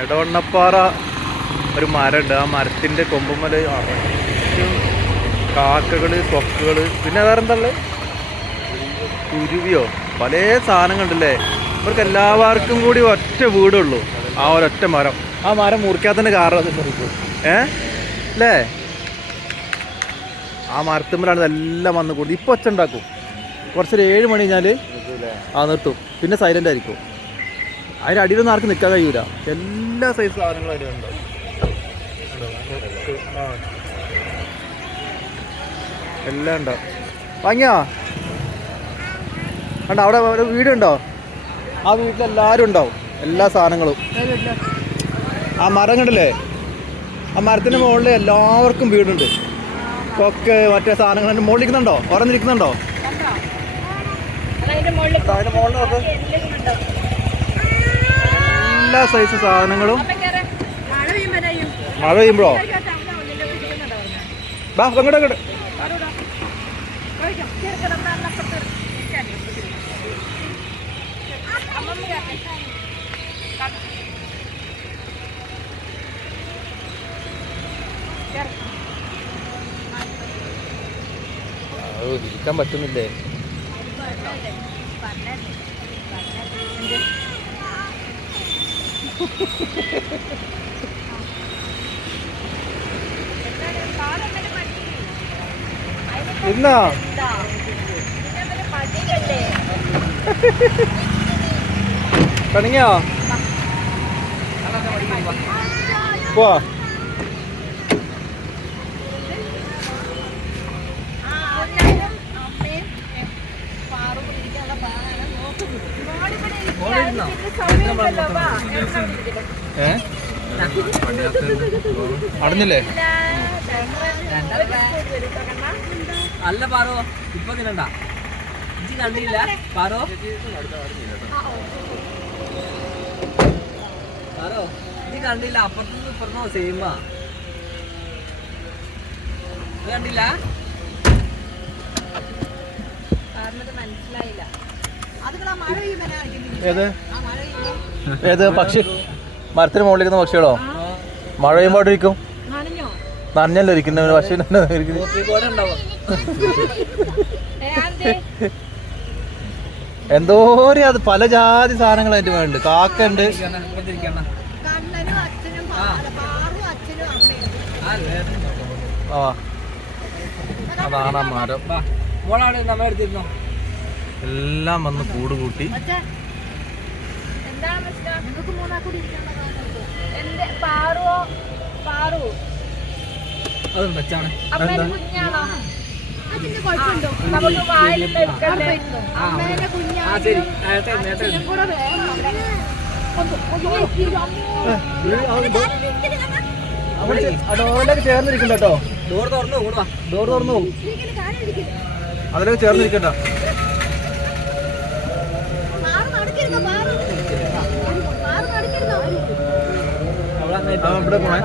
എടവണ്ണപ്പാറ ഒരു മരമുണ്ട്. ആ മരത്തിൻ്റെ കൊമ്പുമ്മൽ കാക്കകള്, കൊക്കുകള്, പിന്നെ വേറെന്താ കുരുവിയോ പല സാധനങ്ങളുണ്ടല്ലേ. ഇവർക്ക് എല്ലാവർക്കും കൂടി ഒറ്റ വീടുള്ളൂ. ആ ഒരൊറ്റ മരം. ആ മരം മുറിക്കാതെ തന്നെ കാറ് മുറിക്കും. അല്ലേ? ആ മരത്തുമ്മലാണ് ഇതെല്ലാം വന്ന് കൂടും. ഇപ്പോൾ ഒച്ച ഉണ്ടാക്കും. കുറച്ചൊരു 7 മണി കഴിഞ്ഞാൽ നിർത്തും. പിന്നെ സൈലൻ്റ് ആയിരിക്കും. അതിൻ്റെ അടിയിലൊന്നും ആർക്കും നിൽക്കാൻ കഴിയൂല. എല്ലാ സൈസ് സാധനങ്ങളും അതിലുണ്ട്. എല്ലാം ഉണ്ടോ? വാങ്ങിയോ? കണ്ടോ അവിടെ ഒരു വീടുണ്ടോ? ആ വീട്ടിലെല്ലാവരും ഉണ്ടാവും. എല്ലാ സാധനങ്ങളും. ആ മരം കണ്ടില്ലേ? ആ മരത്തിൻ്റെ മുകളിൽ എല്ലാവർക്കും വീടുണ്ട്. കൊക്ക് മറ്റേ സാധനങ്ങൾ അതിൻ്റെ മുകളിൽ ഇരിക്കുന്നുണ്ടോ? ഉറന്നിരിക്കുന്നുണ്ടോ? അതിൻ്റെ മുകളിൽ നോക്ക്. എല്ലാ സൈസ് സാധനങ്ങളും. മഴ പെയ്യുമ്പോഴോ? ബാ അങ്ങോട്ട് അങ്ങോട്ട്. ഇരിക്കാൻ പറ്റുന്നില്ലേ? ഇന്നാ തുടങ്ങിയോ? പോവാ. അടഞ്ഞില്ലേ? അല്ല പാറോ, ഇപ്പൊ തിന്നണ്ട. ഇജ്ജ് കണ്ടില്ല പാറോ? പാറോ ഇജ്ജ് കണ്ടില്ല? അപ്പുറത്തുനിന്ന് ഇപ്പുറത്തോ സെയിമാ. കണ്ടില്ല? മനസ്സിലായില്ല. ഏത് പക്ഷി? മരത്തിന് മുകളിലിരിക്കുന്ന പക്ഷികളോ? മഴ പെയ്യുമ്പോട്ടിരിക്കും. നനഞ്ഞല്ലോ ഇരിക്കുന്ന പക്ഷി. എന്തോരം അത് പല ജാതി സാധനങ്ങൾ അതിന്റെ വേണ്ട. കാക്കുണ്ട്. അതാണ് ആ മരം. എല്ലാം വന്ന് കൂട് കൂട്ടി. ചേർന്നിരിക്കണ്ട കേട്ടോ. ഡോർ തുറന്നു. അതിലേക്ക് ചേർന്നിരിക്കണ്ട. ഇവിടെ പോണേ.